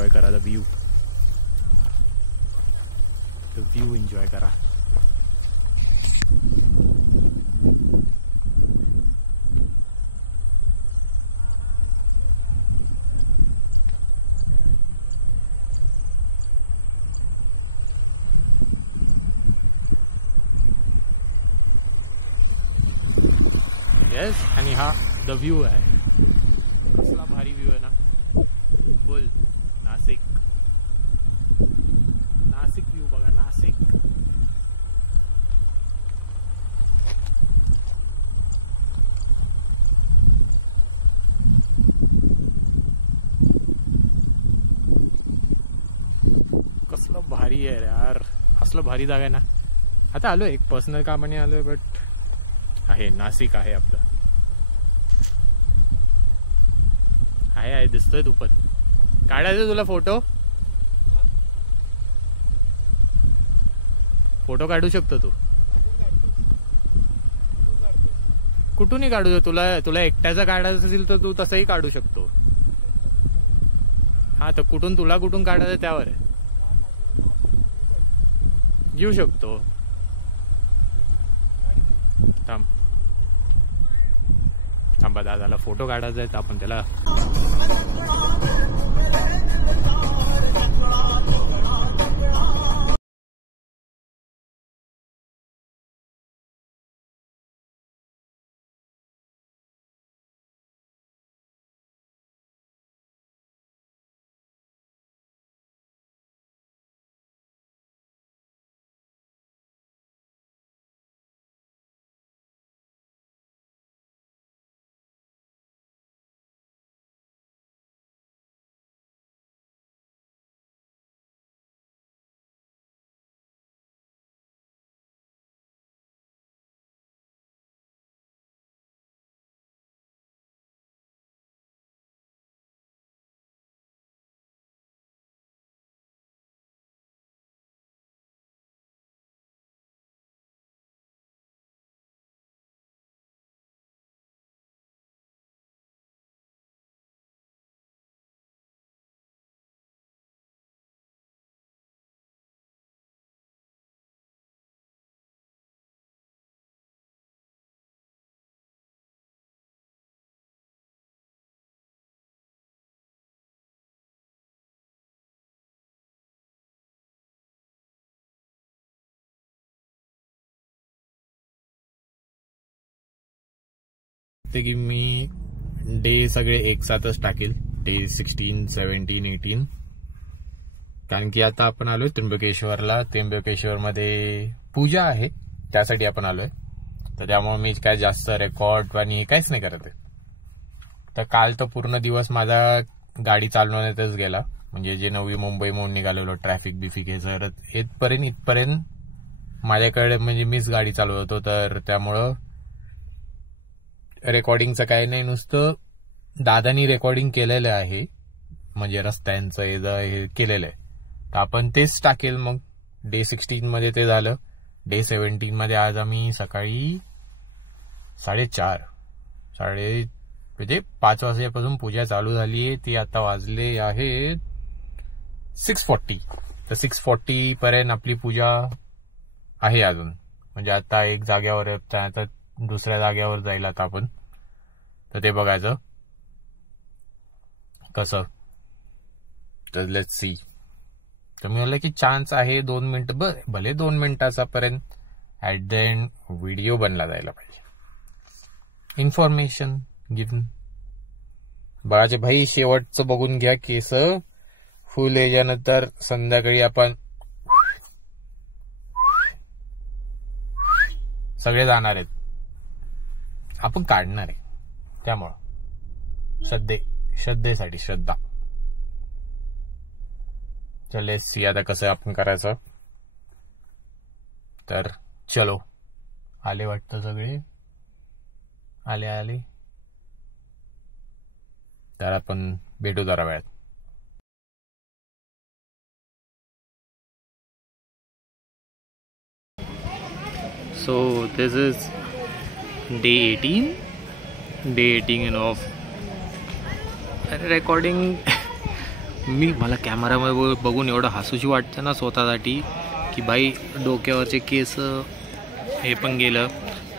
एन्जॉय करा the view enjoy करा. येस, आणि हा द व्ह्यू आहे. कसला भारी व्ह्यू आहे ना. फुल नाशिक व्ह्यू बघा. नाशिक कसलं भारी आहे यार. असलं भारी जागा आहे ना. आता आलोय एक पर्सनल कामाने आलोय, बट आहे नाशिक आहे आपलं. आहे दिसतोय दुपत. काढायचं तुला फोटो काढू शकतो तू. कुठूनही काढू शकतो. तुला एकट्याचा काढायचं असेल तर तू तसंही काढू शकतो. हा, तर तुला कुठून काढायचं त्यावर आहे. घेऊ शकतो. थांबा, दादाला फोटो काढायचा आहे तर आपण त्याला की मी डे सगळे एक साथच टाकेल. डे 16, 17, 18. कारण की आता आपण आलोय त्र्यंबकेश्वरला. त्र्यंबकेश्वरमध्ये पूजा आहे, त्यासाठी आपण आलोय. तर त्यामुळे मी काय जास्त रेकॉर्ड आणि काहीच नाही करत आहे. तर काल तर पूर्ण दिवस माझा गाडी चालवण्यातच गेला. म्हणजे जे नवी मुंबई म्हणून निघालेलो, ट्रॅफिक बिफिक हे सर इथपर्यंत माझ्याकडे म्हणजे मीच गाडी चालवतो. तर त्यामुळं रेकॉर्डिंगचं काही नाही, नुसतं दादानी रेकॉर्डिंग केलेलं आहे. म्हणजे रस्त्यांचं हे केलेलं आहे, तर आपण तेच टाकेल. मग डे 16 मध्ये ते झालं. डे 17 मध्ये आज आम्ही सकाळी 4:30 म्हणजे 5 वाजल्यापासून पूजा चालू झाली आहे. ती आता वाजले आहेत 6:40. तर 6:40 पर्यंत आपली पूजा आहे अजून. म्हणजे आता एक जाग्यावर, आता दुसऱ्या जाग्यावर जाईल आता आपण. तर ते बघायचं कसं. तर लेट्स सी. तर मी म्हणलं की चान्स आहे 2 मिनिटं, भले 2 मिनिटाचा पर्यंत ऍट द एंड व्हिडिओ बनला जायला पाहिजे. Information given. बाळाचे भाई शेवटचं बघून घ्या. केस फुल याच्यानंतर संध्याकाळी आपण सगळे जाणार आहेत. आपण काढणार आहे, त्यामुळं श्रद्धेसाठी श्रद्धा. चल सी आता कसं आपण करायचं. तर चलो. आले वाटतं सगळे. आले. तर आपण भेटू जरा वेळात. So this is day 18 and off. Recording मला कॅमेरामध्ये बघून एवढं हसूशी वाटतं ना स्वतःसाठी की भाई डोक्यावरचे केस हे पण गेलं.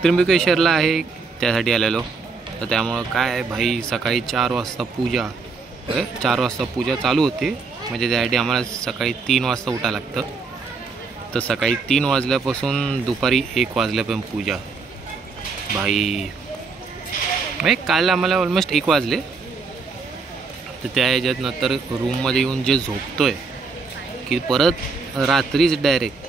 त्र्यंबकेश्वरला आहे त्यासाठी आलेलो, तर त्यामुळं काय भाई सकाळी 4 वाजता पूजा 4 वाजता पूजा चालू होते, म्हणजे त्यासाठी आम्हाला सकाळी 3 वाजता उठायला लागतं. तर सकाळी 3 वाजल्यापासून दुपारी 1 वाजल्यापर्यंत पूजा भाई. भाई काल आम्हाला ऑलमोस्ट 1 वाजले. तर त्या ह्याच्यात नंतर रूममध्ये येऊन जे झोपतोय की परत रात्रीच डायरेक्ट,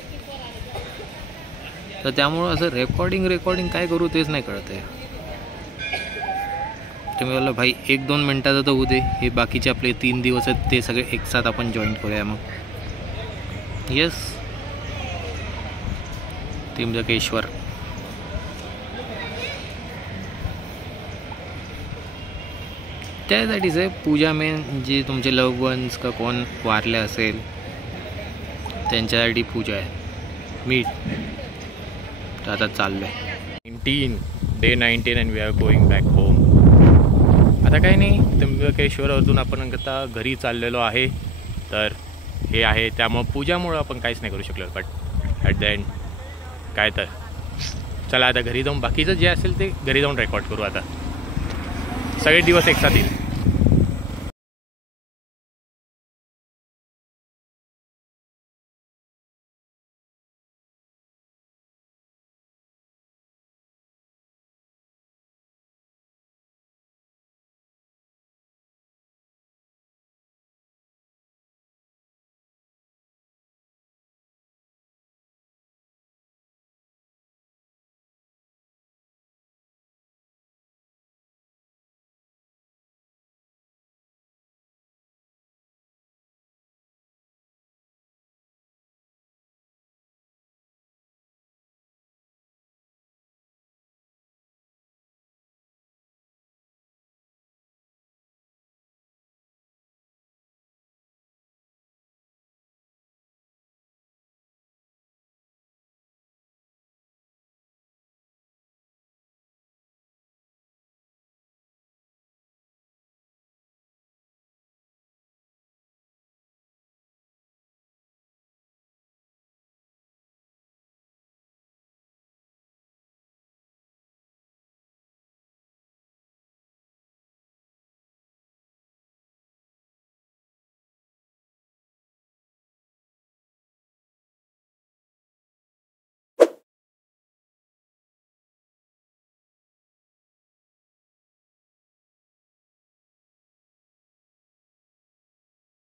तर त्यामुळं असं रेकॉर्डिंग काय करू तेच नाही कळत आहे. तर मी बोललो भाई 1-2 मिनटाचं तर होऊ दे, हे बाकीचे आपले 3 दिवस आहेत ते सगळे एक साथ आपण जॉईन करूया मग. येस, त्र्यंबकेश्वर. त्यासाठीच आहे पूजा मेन, जे तुमचे लव्ह वन्स का कोण वारले असेल त्यांच्यासाठी पूजा आहे. मीट तर आता चाललो आहे day 19 and we are going back home. आता काही नाही, त्र्यंबकेश्वरवरून आपण आता घरी चाललेलो आहे. तर हे आहे, त्यामुळं पूजामुळं आपण काहीच नाही करू शकलो, बट ॲट द एंड काय तर चला आता घरी जाऊन बाकीचं जे असेल ते घरी जाऊन रेकॉर्ड करू. आता सगळे दिवस एक साथ येईल.